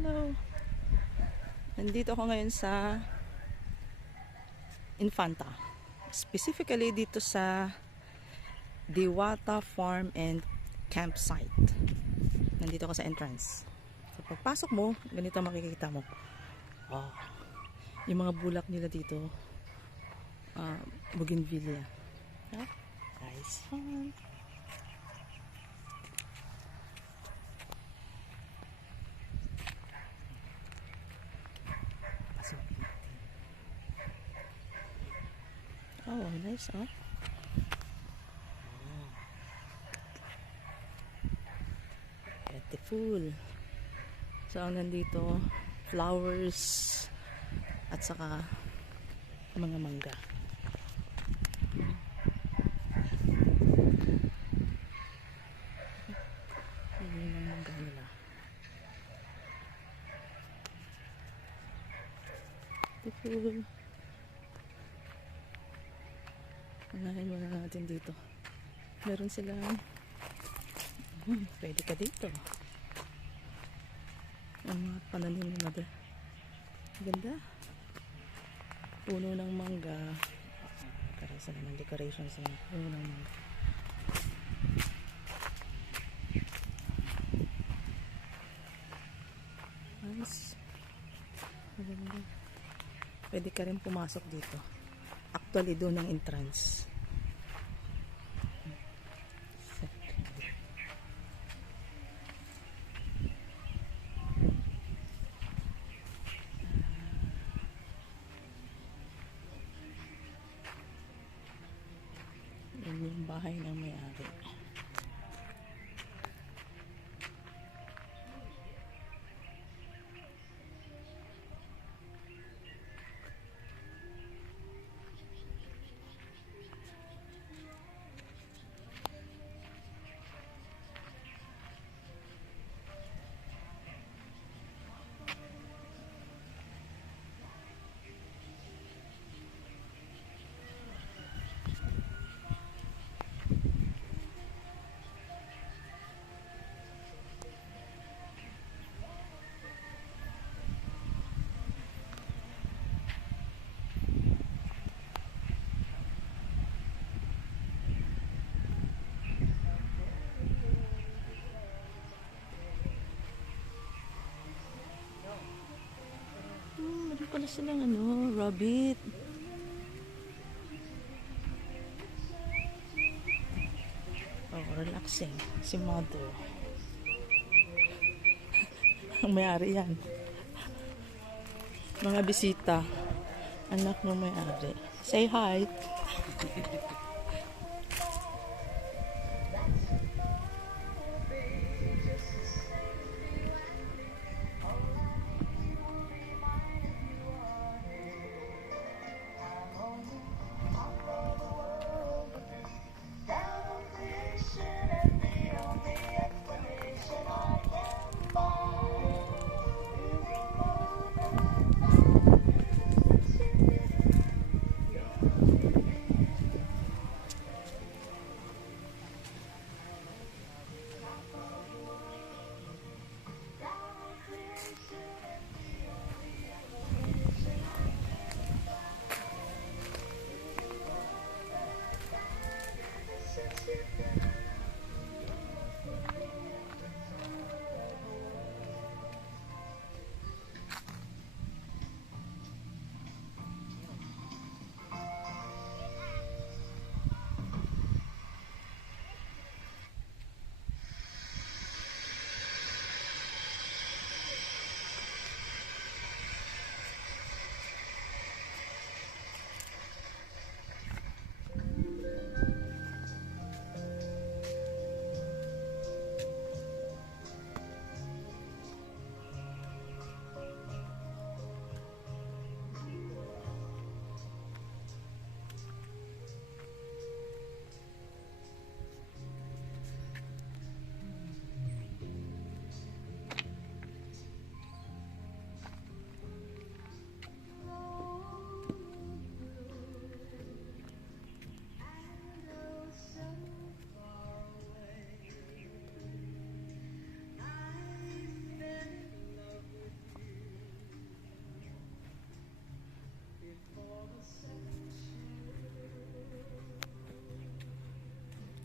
Hello. Nandito ako ngayon sa Infanta. Specifically dito sa Diwata Farm and Campsite. Nandito ako sa entrance. So, pagpasok mo, ganito makikita mo. Oh, yung mga bulak nila dito. Bougainvillea. Huh? Nice one. Oh, nice, oh. Beautiful. So, nandito, flowers at saka mga mangga. Yung mga mangga nila. Beautiful. Unahin muna natin dito. Meron silang pwede ka dito. Ang mga pananim ni mother. Ganda. Puno ng mangga. Karasa naman decoration sa puno ng mangga. Nice. Maganda. Pwede ka rin pumasok dito. Actually, doon ang entrance. Yan yung bahay ng may-ari. Meron pala silang rabbit. Oh, relaxing. Si mother. Ang may-ari yan. Mga bisita. Anak ng may-ari. Say hi.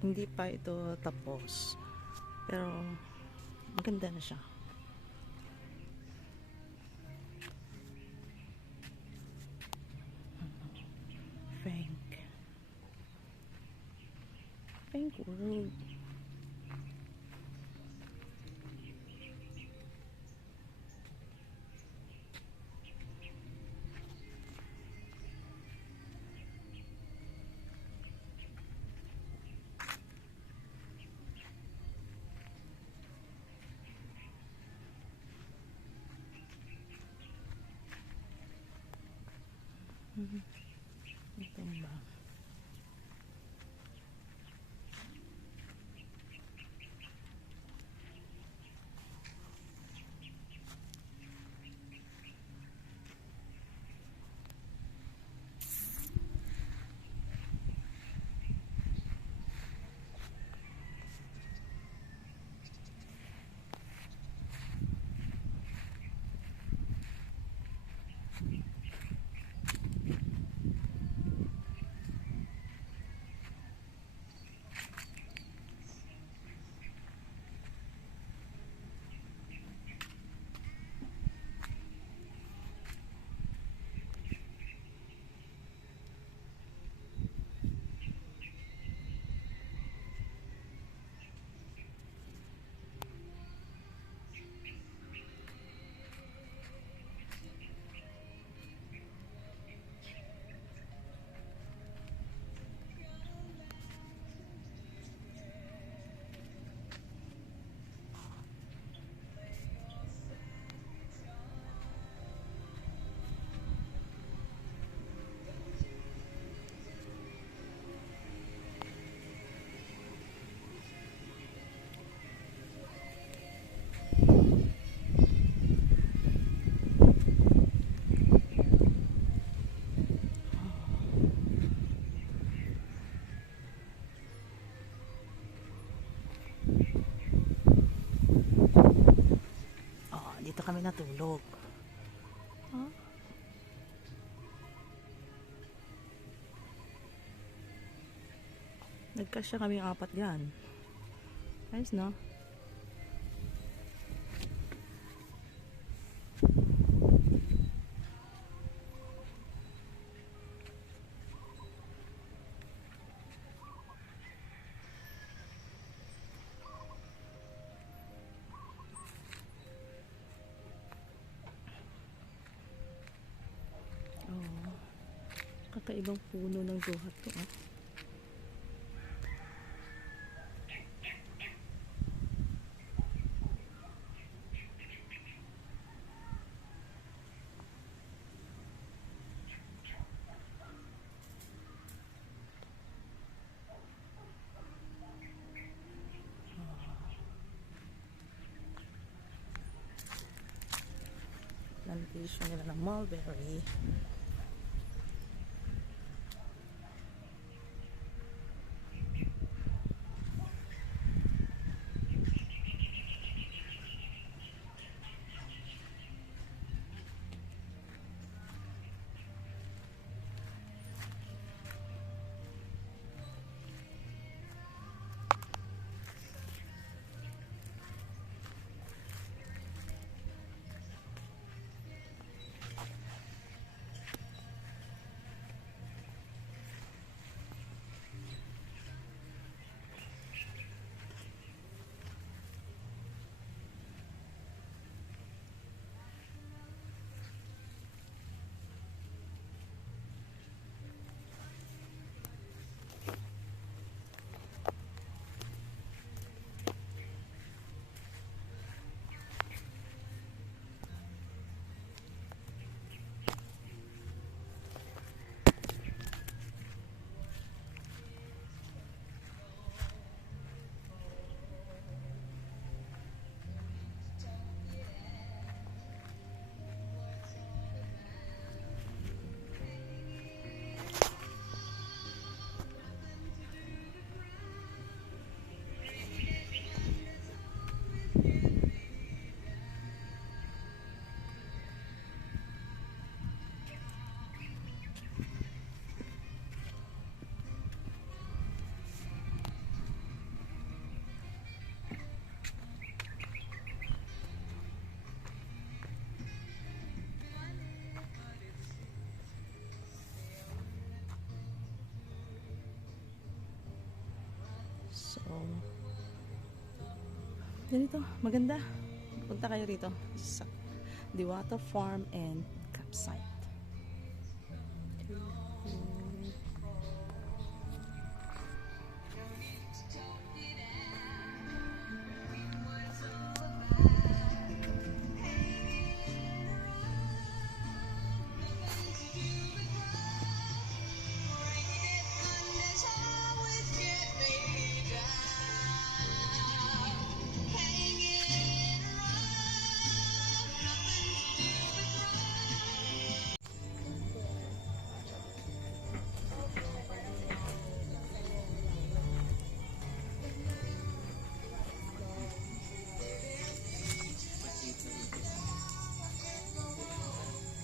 Hindi pa ito tapos. Pero maganda na siya. Frank World. Ito ba? Oh, dito kami natulog. Huh? Nagkasya kami apat yan. Ayos, no? Oh, kakaibang puno ng duhat ko, ah. Plantation nila ng mulberry. So, ganito, maganda. Punta kayo rito sa Diwata Farm and Campsite.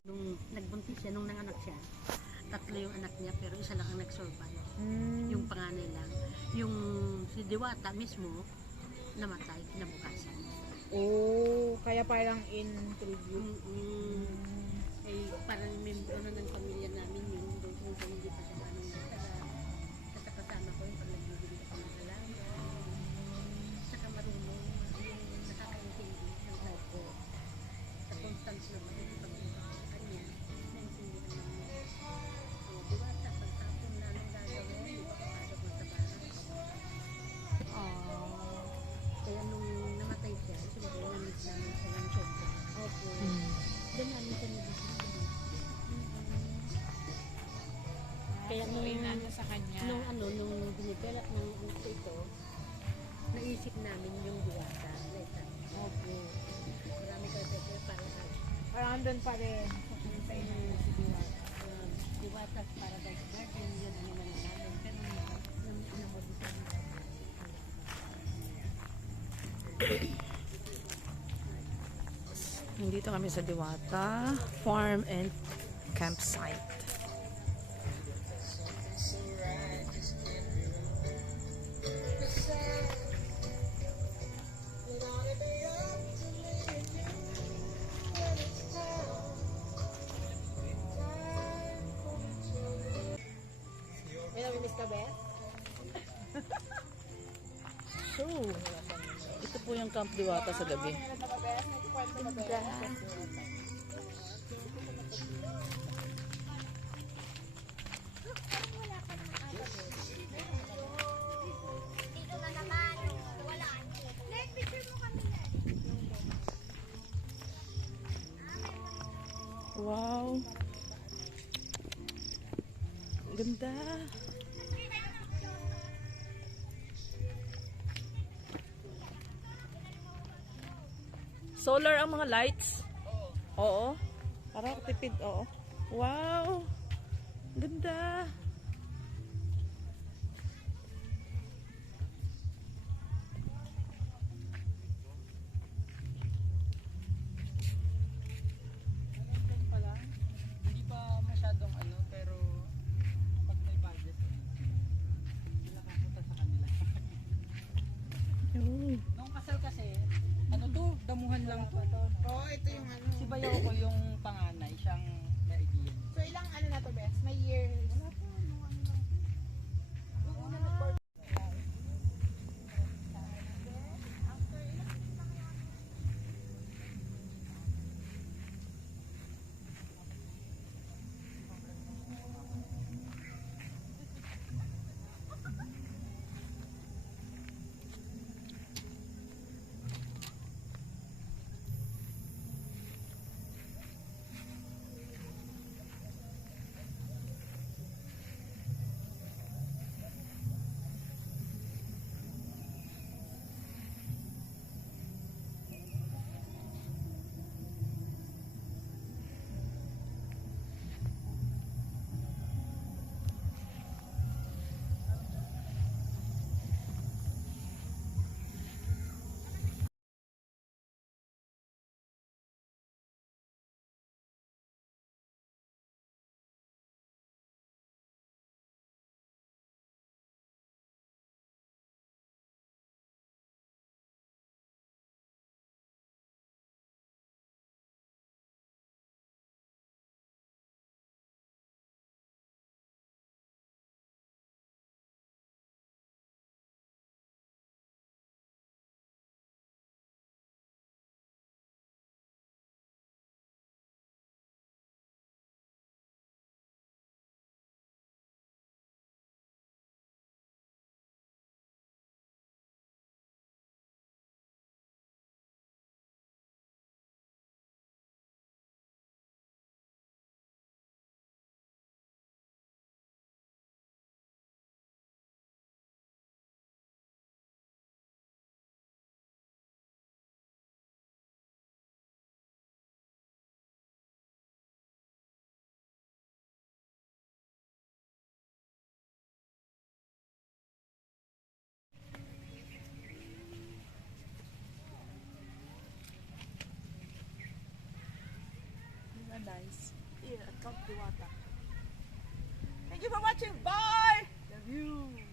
Nung nagbuntis siya, nung nanganak siya, 3 yung anak niya, pero isa lang ang nag-survive. Yung panganay lang. Yung si Diwata mismo, namatay, kinabukasan. Oh, kaya parang in tribute. Ay, parang membro na ng pamilya namin yun, kung hindi pa siya anong kasama ko yung pag nagbibigay ako ng alaga. Saka marunong, yung nakakaintindi ng typo. Sa constant naman, yung pag-ibig sa kanya, naintindihan namin. Diwata, pagtapon na nang gagawin, hindi pa papasok mo sa bahay. Kaya nung namatay siya, siguro namit namin siya ng syempre. Opo. Doon namin siya nabibigyan. Kaya nung Inano sa kanya. nung binidevelop ng gusto ito, naisip namin yung Diwata. Opo. Marami kayo para Parang andun pa rin sa inyo si Diwata. Diwata's Paradise Garden, yun ang naman namin. Pero namodify na. Nandito kami sa Diwata Farm and Campsite. May namimiss ka, Beth? So, ito po yung Camp Diwata sa gabi. Meron na ba, Beth? May kwento ba, Beth? Dito na naman. Wala. Let picture mo kami. Wow. Ganda. Solar ang mga lights? Oo. Parang tipid, oo. Wow. Ganda. Hindi pa masyadong ano, pero pag may budget, sila kapunta sa kanila. Yun. Nung kasal kasi, ano to, damuhan lang to. Oo, ito yung ano. Si Bayaw ko yung panganay, siyang may idea. So, ilang ano na to, Beth? May years? Wala po, ano lang. Yung una nag-birth. nice. Here at Camp Diwata. Thank you for watching. Bye! Love you.